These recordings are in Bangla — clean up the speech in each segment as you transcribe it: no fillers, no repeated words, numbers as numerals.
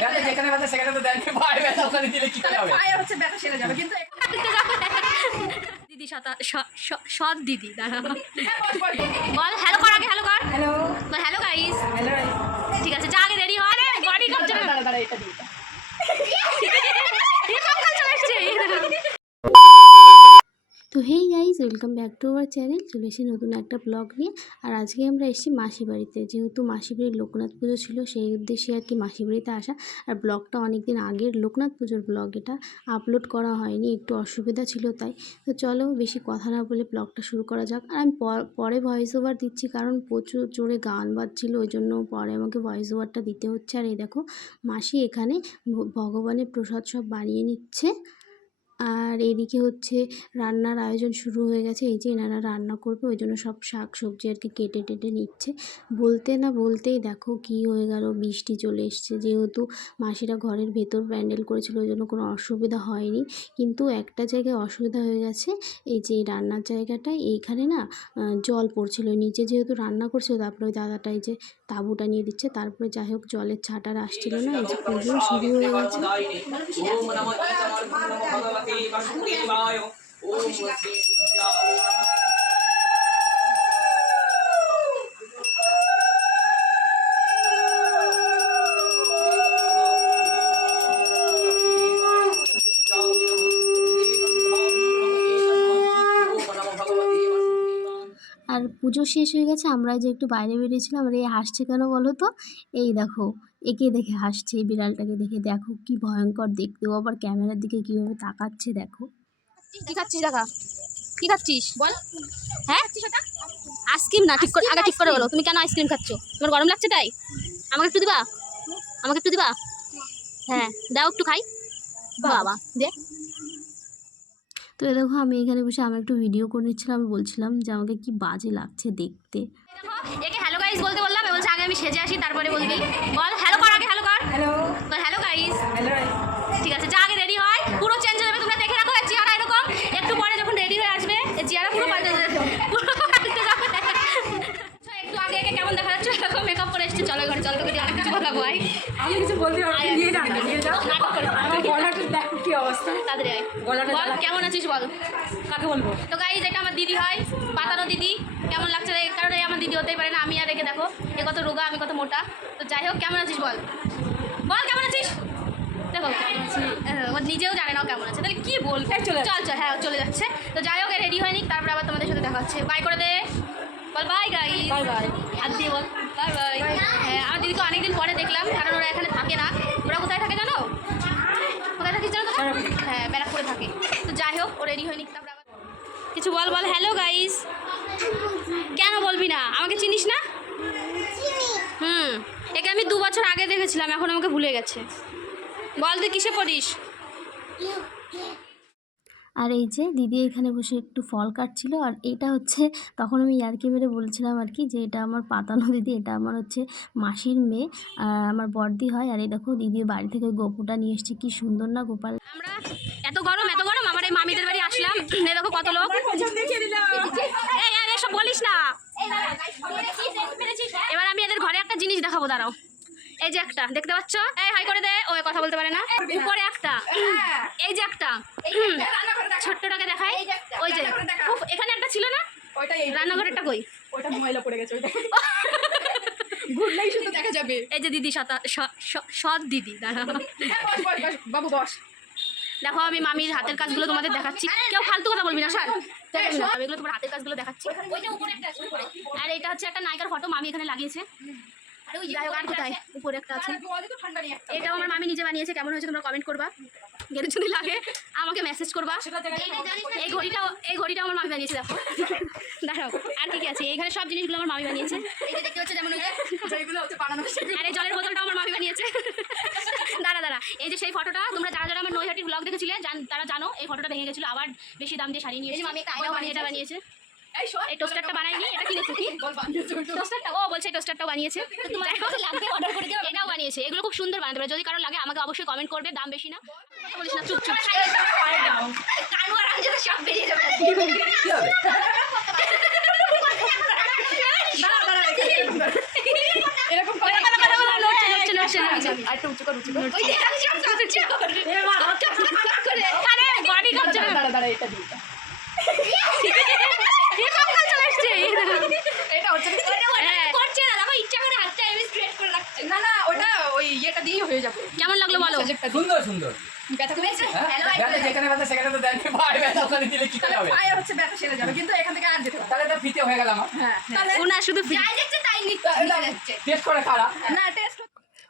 যেখানে ব্যথা সেখানে তো দেখে পায়ে ব্যথা ওখানে দিলে কি হবে? পায়ে হচ্ছে ব্যথা সেরে যাবে কিন্তু দিদি সৎ দিদি দাঁড়া বল হ্যালো কর আগে হ্যালো কর হ্যালো বল হ্যালো গাইস হ্যালো ঠিক আছে যা আগে রেডি হয় রে বডি করছে না দাঁড়া দাঁড়া এটা দিই এই সকাল চলে আসছে তো hey guys welcome back to our channel. চলে এসে নতুন একটা ব্লগ নিয়ে। আর আজকে আমরা এসেছি মাসি বাড়িতে, যেহেতু মাসি বাড়ির লোকনাথ পুজো ছিল সেই উদ্দেশ্যে আর কি মাসি বাড়িতে আসা। আর ব্লগটা অনেক দিন আগের লোকনাথ পুজোর ব্লগ, এটা আপলোড করা হয়নি, একটু অসুবিধা ছিল তাই। তো চলো বেশি কথা না বলে ব্লগটা শুরু করা যাক। আর আমি পরে ভয়েস ওভার দিচ্ছি কারণ প্রচুর জোরে গান বাজছিল, ওই জন্য পরে আমাকে ভয়েস ওভারটা দিতে হচ্ছে। আর এই দেখো মাসি এখানে ভগবানের প্রসাদ সব বানিয়ে নিচ্ছে। আর এদিকে হচ্ছে রান্নার আয়োজন শুরু হয়ে গেছে। এই যে এনারা রান্না করবে, ওই জন্য সব শাক সবজি আর কি কেটে টেটে নিচ্ছে। বলতে না বলতেই দেখো কি হয়ে গেল, বৃষ্টি চলে এসছে। যেহেতু মাসিরা ঘরের ভেতর প্যান্ডেল করেছিল ওই জন্য কোনো অসুবিধা হয়নি, কিন্তু একটা জায়গায় অসুবিধা হয়ে গেছে। এই যে রান্নার জায়গাটায় এইখানে না জল পড়ছিল নিচে, যেহেতু রান্না করছিল। তারপরে ওই দাদাটা এই যে তাঁবুটা নিয়ে দিচ্ছে। তারপরে যাই হোক জলের ছাটার আসছিল না, এই যে পুজো শুরু হয়ে গেছে। ওম নমো ভগবতে বাসুদেবায় ওম শ্রী সূর্যায় নমঃ। আর পুজো শেষ হয়ে গেছে, আমরা যে একটু বাইরে বেরিয়েছিলাম। আর এই হাসছে কেন বলো তো? এই দেখো একে দেখে হাসছে, এই বিড়ালটাকে দেখে। দেখো কি ভয়ঙ্কর দেখতে, ও আবার ক্যামেরার দিকে কীভাবে তাকাচ্ছে দেখো। কি খাচ্ছিস দেখা কি খাচ্ছিস বল হ্যাঁ আইসক্রিম না, ঠিক করে আগে ঠিক করে বলো তুমি কেন আইসক্রিম খাচ্ছ? তোমার গরম লাগছে তাই? আমাকে একটু দিবা, আমাকে একটু দিবা? হ্যাঁ দাও একটু খাই। বাবা দে। তো এই দেখো আমি এখানে বসে আমার একটু ভিডিও করে নিচ্ছিলাম, আমি বলছিলাম যে আমাকে কি বাজে লাগছে দেখতে। একে হ্যালো গাইস বলতে বললাম, বলছে আগে আমি সেজে আসি তারপরে বলবি। বল হ্যালো কর আগে হ্যালো কর হ্যালো বল হ্যালো গাইস হ্যালো ঠিক আছে যা আগে রেডি হয় পুরো চেঞ্জ হয়ে যাবে। তোমরা দেখে রাখো চেহারা এরকম, একটু পরে যখন রেডি হয়ে আসবে চেহারা পুরো পাল্টে যাবে, পুরো পাল্টে যাবে। একটু আগে আগে কেমন দেখা যাচ্ছে এরকম মেকআপ করে এসেছে। চলো ঘরে চল, তোকে দিয়ে অনেক কিছু কথা ভাই। আমি কিছু বলতে পারবো না, নিয়ে যাও না, নিয়ে যাও। নাটক করে আমার গলাটা দেখো কি অবস্থা। তাড়াতাড়ি আয় গলাটা বল জ্বালা- কেমন আছিস বল। কাকে বলবো? তো গাইজ এটা আমার দিদি হয়, পাতানো দিদি। কেমন লাগছে রে? কারণ এই আমার দিদি হতেই পারে না, আমি আর রেখে দেখো এ কত রোগা আমি কত মোটা। তো যাই হোক কেমন আছিস বল, বল কেমন আছিস। দেখো ও নিজেও জানে না ও কেমন আছে, তাহলে কি বলবো। চলে চল চল হ্যাঁ চলে যাচ্ছে। তো যাই হোক রেডি হয়নি, তারপরে আবার তোমাদের সাথে দেখা হচ্ছে। বাই করে দে বল, বাই গাইজ। Bye bye. হাত দিয়ে বল বাই বাই। হ্যাঁ আমার দিদিকে অনেকদিন পরে দেখলাম, কারণ ওরা এখানে থাকে না। ওরা কোথায় থাকে জানো? কোথায় থাকিস জানো তো? হ্যাঁ ব্যারাকপুরে থাকে। তো যাই হোক ও রেডি হয়নি, তারপরে আবার কিছু বল। বল হ্যালো গাইস। কেন বলবি না? আমাকে চিনিস না? একে আমি 2 বছর আগে দেখেছিলাম, এখন আমাকে ভুলে গেছে। বল তুই কিসে পড়িস? আর এই যে দিদি এখানে বসে একটু ফল কাটছিল। আর এটা হচ্ছে তখন আমি ইয়ার্কি মেরে বলছিলাম আর কি যে এটা আমার পাতানো দিদি, এটা আমার হচ্ছে মাসির মেয়ে, আমার বড়দি হয়। আর এই দেখো দিদির বাড়ি থেকে গোপুটা নিয়ে এসছে, কি সুন্দর না গোপাল। আমরা এত গরম আমার এই মামিদের বাড়ি আসলাম। এই দেখো কত লোক। এই এসব বলিস না। এবার আমি এদের ঘরে একটা জিনিস দেখাবো, দাঁড়াও। এই যে একটা দেখতে পাচ্ছ, এই হাই করে দে, ও কথা বলতে পারে না। উপরে একটা, এই যে একটা ছোট্টটাকে দেখাই। ওই যে উফ, এখানে একটা ছিল না, ওইটা এই রান্নাঘরেরটা কই? ওইটা ময়লা পড়ে গেছে, ওইটা ঘুরলেই শুধু দেখা যাবে। এই যে দিদি সৎ দিদি দাঁড়াও। বস বস বস বাবু বস। দেখো আমি মামির হাতের কাজগুলো তোমাদের দেখাচ্ছি। কেউ ফালতু কথা বলবি না স্যার, এগুলো তোমার হাতের কাজগুলো দেখাচ্ছি। আর এটা হচ্ছে একটা নায়িকার ফটো, মামি এখানে লাগিয়েছে। যাই হোক আর কোথায় উপরে একটা আছে, এটাও আমার মামি নিজে বানিয়েছে। কেমন হয়েছে তোমরা কমেন্ট করবা, যদি যদি লাগে আমাকে মেসেজ করবা। এই ঘড়িটা আমার মামি বানিয়েছে, দেখো দাঁড়াও। আর কি কি আছে এখানে? সব জিনিসগুলো আমার মামি বানিয়েছে। এই যে দেখতে পাচ্ছ যেমন যেগুলো হচ্ছে বানানো। আর এই জলের বোতলটা আমার মামি বানিয়েছে। দাঁড়া এই যে সেই ফটোটা, তোমরা যারা যারা আমার নৈহাটির ব্লগ দেখেছিলে তারা জানো এই ফটোটা ভেঙে গেছিলো, আবার বেশি দাম দিয়ে সারিয়ে নিয়েছে। মামি এটা বানিয়েছে। এই টোস্টারটা বানাইনি, এটা কিনেছে কি টোস্টারটা? ও বলছে টোস্টারটাও বানিয়েছে। তোমার লাগবে অর্ডার করে দিও, এটাও বানিয়েছে। এগুলো খুব সুন্দর বানাতে পারে, যদি কারো লাগে আমাকে অবশ্যই কমেন্ট করবে। দাম বেশি না, বলিস না, চুপ চুপ। কানু আর আমি যদি সব বেরিয়ে যাবে। এরকম আসছে না কিছু। আর একটু উঁচু কর উঁচু কর আরে বডি করছে না। দাঁড়া দাঁড়া এটা দিই এ কঙ্কাল চলে আসছে। এটা হচ্ছে হ্যাঁ। করছে না দেখো ইচ্ছা করে হাতটা এমনি স্ট্রেট করে রাখছে না না ওটা ওই ইয়েটা দিয়েই হয়ে যাবে কেমন লাগলো বলো? সাজেকটা দিয়ে সুন্দর সুন্দর। ব্যথা কমেছে হ্যাঁ? ব্যথা যেখানে ব্যথা সেখানে তো দেন পায়ে ব্যথা ওখানে দিলে কি তাহলে হবে? পায়ে হচ্ছে ব্যথা সেরে যাবে কিন্তু এখান থেকে আর যেতে পারবে তাহলে তো ফিতে হয়ে গেল আমার। হ্যাঁ তাহলে ওনা শুধু যাই দেখছে তাই নিচ্ছে টেস্ট করে খারাপ। না টেস্ট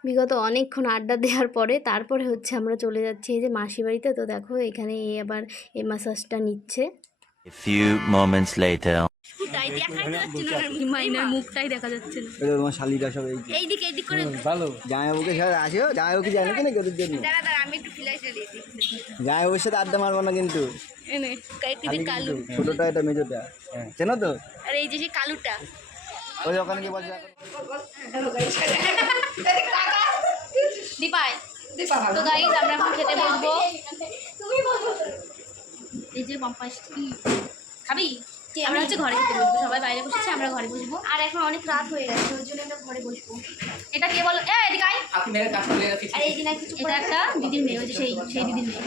বিগত অনেকক্ষণ আড্ডা দেওয়ার পরে তারপরে হচ্ছে আমরা চলে যাচ্ছি এই যে মাসি বাড়িতে। তো দেখো এখানে এই আবার এই মাসাজটা নিচ্ছে। A few moments later. তাই দেখাই যাচ্ছে না মাইনার মুখটাই দেখা যাচ্ছে না। এটা তোমার শালিরা সব এই এইদিক করে ভালো। জামাইবাবুকে সব আসিও জামাইবাবু কি জানে কি নাকি ওদের জন্য দাঁড়া আমি একটু ফিলাই চালিয়ে দিই জামাইবাবুর সাথে আড্ডা মারবো না কিন্তু এনে খালি কিন্তু ছোটটা এটা মেজোটা হ্যাঁ চেনো তো আর এই যে যে কালুটা ওই ওখানে কি বলছে দীপাই। তো গাইস আমরা এখন খেতে বসবো। এই যে পম্পাস খাবি? আমরা হচ্ছে ঘরে খেতে বসবো, সবাই বাইরে বসেছে, আমরা ঘরে বসবো। আর এখন অনেক রাত হয়ে গেছে ওই জন্য আমরা ঘরে বসবো এটা কে বলো? এ এদিকে আয়। আপনি মেরে কাজ করে ফিতে। আর এই দিন কিছু এটা একটা দিদির মেয়ে, ওই যে সেই দিদির মেয়ে।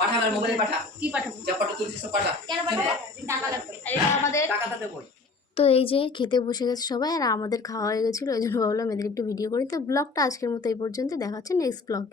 পাঠা আর মোবাইলে পাঠা। কি পাঠাবো? যা ফটো তুলছিস সব পাঠা। কেন পাঠাবো টাকা লাগবে আর এটা আমাদের টাকাটা দেবো। তো এই যে খেতে বসে গেছে সবাই আর আমাদের খাওয়া হয়ে গেছিলো, ওই জন্য ভাবলাম এদের একটু ভিডিও করি। তো ব্লগটা আজকের মতো এই পর্যন্ত, দেখা হচ্ছে নেক্সট ব্লগে।